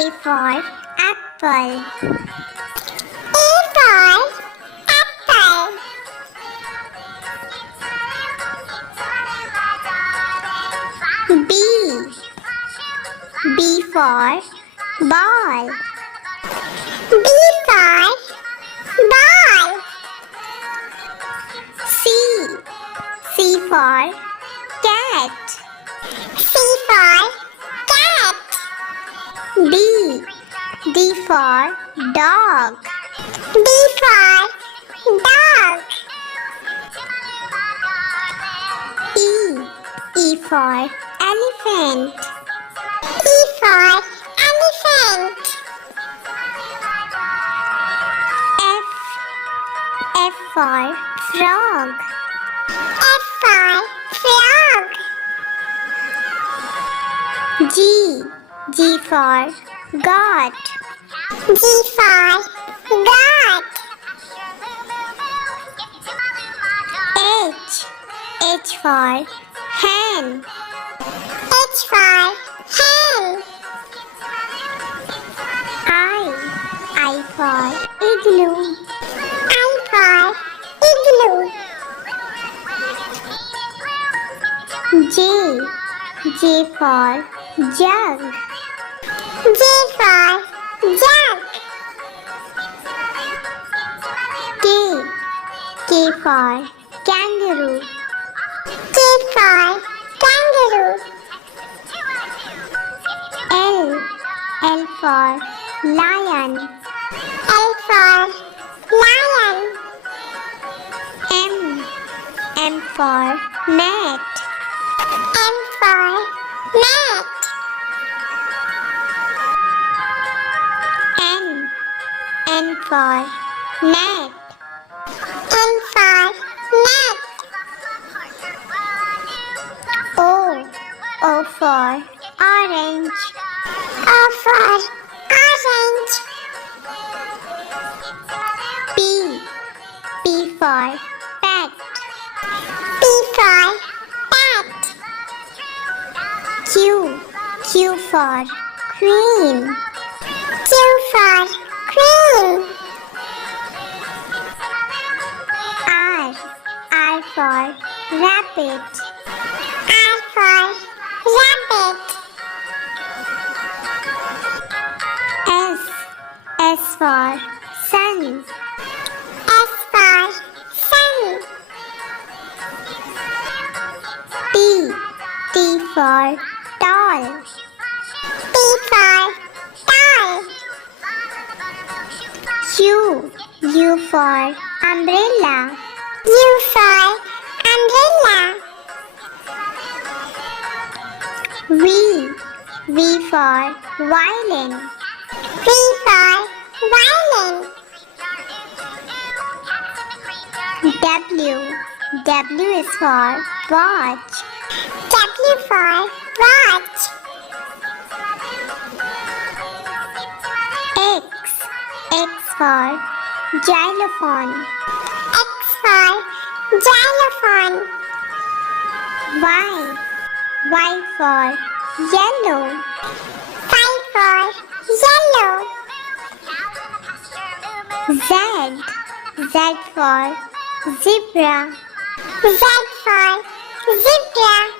A for apple. A for apple. B. B for ball. B for ball. C. C for cat. C for cat. D. D for dog. D for dog. E. E for elephant. E for elephant. F. F for frog. F for frog. G. G for goat. G for goat. H. H for hen. H for hen. I for igloo. I for igloo. J. J for jug. J for jug. K. K for kangaroo. K for kangaroo. L. L for lion. L for lion. M. M for mat. M for mat. N. N for net. N for net. O. O for orange. O for orange. P. P for pet. P for pet. Q. Q for queen. Q for queen. R. R for rabbit. R for rabbit. S. S for sun. S for sun. T. T for tall. T for tall. U. U for umbrella. U for umbrella. V. V for violin. V for violin. W. W is for watch. W for watch. X. X for xylophone. X for xylophone. Y. Y for yellow. Y for yellow. Z. Z for zebra. Z for zebra.